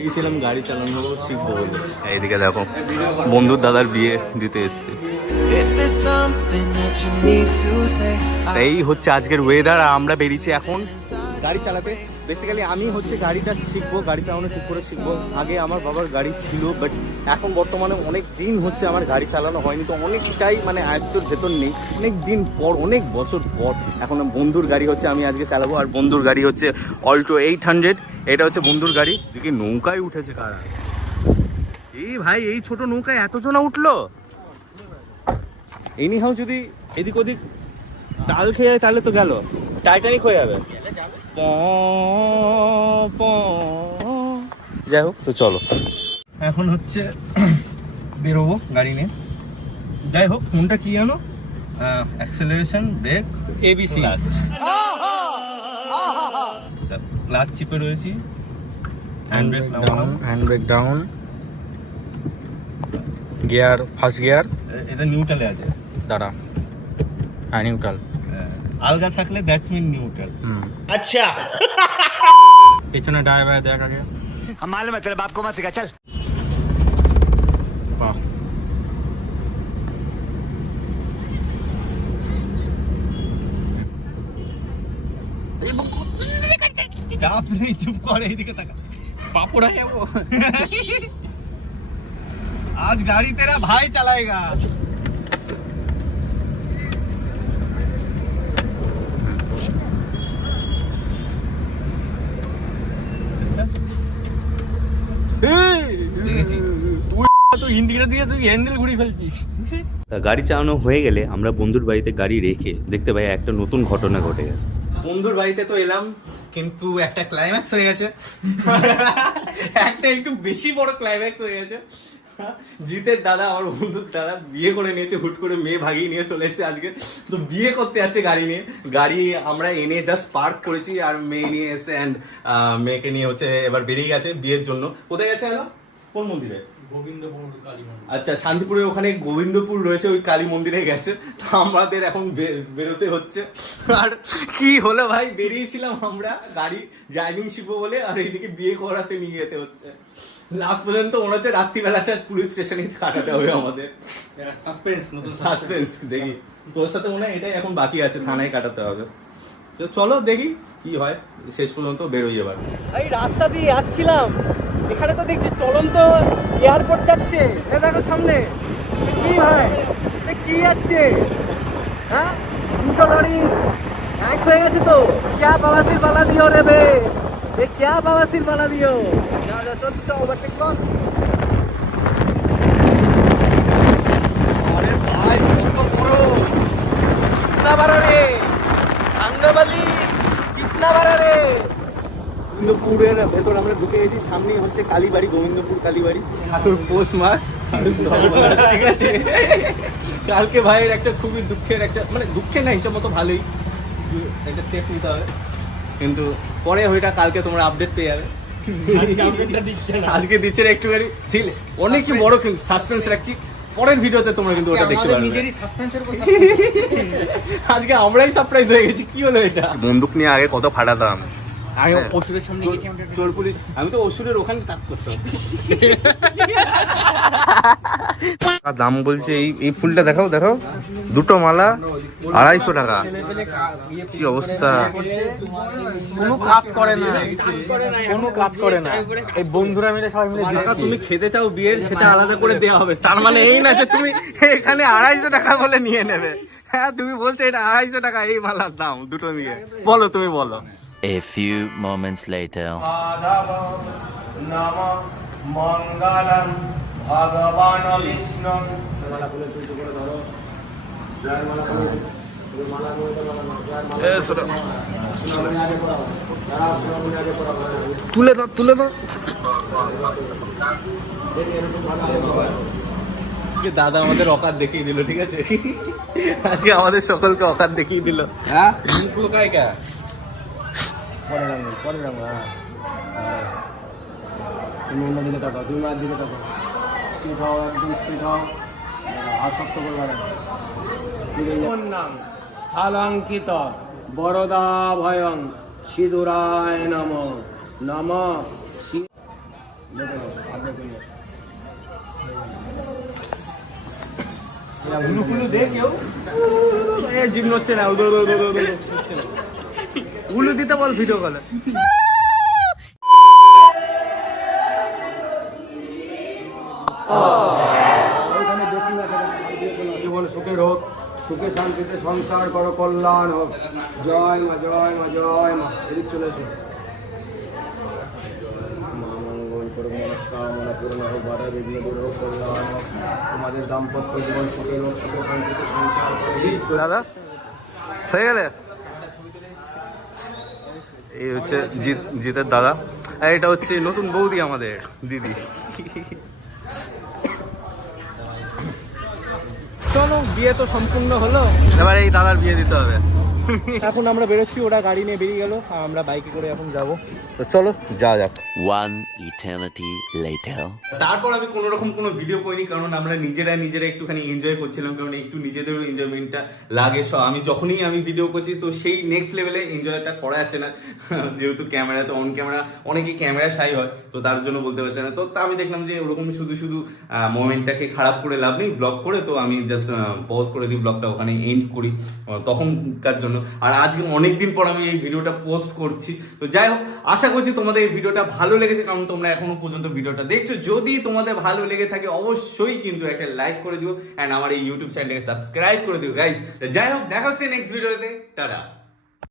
গিয়েছিলাম গাড়ি চালানো শিখবো বলে। এইদিকে দেখো বন্ধুর দাদার বিয়ে দিতে এসছে। এই হচ্ছে আজকের ওয়েদার। আমরা বেরিয়েছি এখন গাড়ি চালাতে। বেসিক্যালি আমি হচ্ছে গাড়িটা শিখবো, গাড়ি চালানো ঠিক করে শিখবো। আগে আমার বাবার গাড়ি ছিল, বাট এখন বর্তমানে অনেক দিন হচ্ছে আমার গাড়ি চালানো হয়নি, তো অনেকটাই মানে আয়ত্তর ভেতর নেই। অনেক দিন পর, অনেক বছর পর এখন বন্ধুর গাড়ি হচ্ছে আমি আজকে চালাবো। আর বন্ধুর গাড়ি হচ্ছে অল্টো 800। এটা হচ্ছে বন্ধুর গাড়ি। দেখি নৌকায় উঠেছে কারা। এই ভাই, এই ছোট নৌকায় এতজন উঠলো। এনিহাও যদি এদিক ওদিক ডাল খেয়ে যায় তাহলে তো গেল, টাইটানিক হয়ে যাবে। যাই হোক, তো চলো এখন হচ্ছে বেরোবো গাড়ি নিয়ে। যাই হোক, ফোনটা কি জানো, অ্যাক্সেলারেশন, ব্রেক, এবিসি, ক্লাচ চিপে রয়েছি, hand brake down, gear first gear. এটা নিউট্রালে আছে, দাঁড়া। হ্যাঁ, নিউট্রাল। আলগা থাকলে দ্যাটস মিন নিউট্রাল। আচ্ছা, পেছনে ড্রাইভার দেখ আগে। हम मालूम है तेरे बाप को मत सिखा, चल। চাপ নেই, চুপ করে, এইদিকে তাকা। पापड़ा है वो। आज गाड़ी तेरा भाई चलाएगा। গাড়ি চালানো হয়ে গেলে আমরা বন্ধুর বাড়িতে গাড়ি রেখে দেখতে পাই একটা নতুন ঘটনা ঘটে গেছে। বন্ধুর বাড়িতে তো এলাম, কিন্তু একটা ক্লাইম্যাক্স হয়ে গেছে। একটা একটু বেশি বড় ক্লাইম্যাক্স হয়ে গেছে। জিতের দাদা, আমার বন্ধুর দাদা, বিয়ে করে নিয়েছে হুট করে। মেয়ে ভাগিয়ে নিয়ে চলে এসেছে আজকে, তো বিয়ে করতে যাচ্ছে গাড়ি নিয়ে। গাড়ি আমরা এনে জাস্ট পার্ক করেছি, আর মেয়ে নিয়ে এসে অ্যান্ড মেয়েকে নিয়ে হচ্ছে এবার বেরিয়ে গেছে বিয়ের জন্য। কোথায় গেছে এলো? কোন মন্দিরে? গোবিন্দপুর কালী মন্দির। আচ্ছা, শান্তিপুরে ওখানে গোবিন্দপুর রয়েছে, ওই কালী মন্দিরে গেছে। তো আমাদের এখন বেরোতে হচ্ছে। আর কি হলো ভাই, বেরিয়েছিলাম আমরা গাড়ি ড্রাইভিং শিখবো বলে, আর এইদিকে বিয়ে করাতে নিয়ে যেতে হচ্ছে। লাস্ট পর্যন্ত মনে হচ্ছে রাত্রিবেলাটা পুলিশ স্টেশনে কাটাতে হবে আমাদের। সাসপেন্স। দেখি, তোর সাথে মনে হয় এটাই এখন বাকি আছে, থানায় কাটাতে হবে। তো চলো দেখি কি হয়, শেষ পর্যন্ত বেরোই এবার। এই রাস্তা দিয়ে যাচ্ছিলাম, এখানে তো দেখছি চলন্ত এয়ারপোর্ট যাচ্ছে। দেখো সামনে কি হয়, কি যাচ্ছে? হ্যাঁ, দুটো লরি এক হয়ে গেছে তো। ক্যা বাবাসির বালা দিও রে বে, এ ক্যা বাবাসির বালা দিও। ওভারটেক কর। আরে ভাই, কত বড়, কিতনা বড় রে আঙ্গবালি, কিতনা বড় রে। গোবিন্দপুরের ভেতর আমরা ঢুকে গেছি। সামনে হচ্ছে কালীবাড়ি, গোবিন্দপুর কালীবাড়ি। ঠাকুর পৌষ মাস, ঠিক আছে। কালকে ভাইয়ের একটা খুবই দুঃখের, একটা মানে দুঃখের না, হিসাব মতো ভালোই একটা স্টেপ নিতে হবে, কিন্তু পরে ওইটা কালকে তোমরা আপডেট পেয়ে যাবে। আজকে দিচ্ছে না একটুখানি, ছিল অনেকই বড়, কিন্তু সাসপেন্স রাখছি। পরের ভিডিওতে তোমরা কিন্তু ওটা দেখতে পারবে। আজকে আমরাই সারপ্রাইজ হয়ে গেছি। কি হলো এটা? বন্দুক নিয়ে আগে কত ফাটাতাম। চোর পুলিশ, আমি তো অসুরের ওখানে তাক করতাম। দাম বলছে এই ফুলটা দেখাও, দেখাও, দুটো মালা 250 টাকা। কি অবস্থা, কোনো কাজ করে না, কোনো কাজ করে না। এই বন্ধুরা মিলে সবাই মিলে তুমি খেতে চাও বিয়ের, সেটা আলাদা করে দেওয়া হবে। তার মানে এই না যে তুমি এখানে 250 টাকা বলে নিয়ে নেবে। হ্যাঁ, তুমি বলছো এটা 250 টাকা এই মালার দাম দুটো নিয়ে। বলো, তুমি বলো। A few moments later. Nama Mangalam Bhagavan Vishnu. তুলে দাও, তুলে দাও। দাদা আমাদের অকাত দেখিয়ে দিল, ঠিক আছে। আজকে আমাদের সকলকে অকাত দেখিয়ে দিল। হ্যাঁ, পরে যাবো। তুমি অন্য দিকে থাকো, তুমি আর দিকে থাকো। স্পিড হও, একদম স্পিড হও, আর শক্ত করবে না। নাম স্থলাঙ্কিত বরদা ভয়ং সিঁদুরায় নম নম। উলু ফুলু দে কেউ জিম হচ্ছে না উলু দিতে বল ভিডিও কলে। ওইখানে বেশি না জীবন সুখের হোক, সুখে শান্তিতে সংসার করো, কল্যাণ হোক। জয় মা, জয় মা, জয় মা। এদিক চলে এসো। মা মঙ্গল করো, মনস্কামনা পূর্ণ হোক, বাধা বিঘ্ন দূর হোক, কল্যাণ হোক। তোমাদের দাম্পত্য জীবন সুখের হোক, সুখে শান্তিতে সংসার করো। দাদা হয়ে গেলে এই হচ্ছে জিতের দাদা, আর এটা হচ্ছে নতুন বৌদি আমাদের দিদি। চলো বিয়ে তো সম্পূর্ণ হলো, এবার এই দাদার বিয়ে দিতে হবে। এখন আমরা বেরোচ্ছি, ওরা গাড়ি নিয়ে বেরিয়ে গেল আর আমরা বাইকে করে এখন যাব। তো চলো যাওয়া যাক। One eternity later. তারপর আমি কোনো রকম কোনো ভিডিও করিনি, কারণ আমরা নিজেরা একটুখানি এনজয় করছিলাম, কারণ একটু নিজেদেরও এনজয়মেন্টটা লাগে। আমি যখনই আমি ভিডিও করছি তো সেই নেক্সট লেভেলে এনজয়টা করা যাচ্ছে না, যেহেতু ক্যামেরাতে অন ক্যামেরা অনেকে ক্যামেরা শাই হয়, তো তার জন্য বলতে পারছে না। তো আমি দেখলাম যে ওরকম শুধু মোমেন্টটাকে খারাপ করে লাভ নেই ব্লগ করে, তো আমি জাস্ট পজ করে দিই ব্লগটা, ওখানে এন্ড করি তখনকার জন্য। আর আজকে অনেকদিন পর আমি এই ভিডিওটা পোস্ট করছি। তো যাই হোক, আশা করছি তোমাদের এই ভিডিওটা ভালো লেগেছে, কারণ তোমরা এখনো পর্যন্ত ভিডিওটা দেখছো। যদি তোমাদের ভালো লেগে থাকে অবশ্যই কিন্তু একটা লাইক করে দিও, অ্যান্ড আমার এই ইউটিউব চ্যানেলটাকে সাবস্ক্রাইব করে দিও গাইস। যাই হোক, দেখা হচ্ছে নেক্সট ভিডিওতে, টাটা।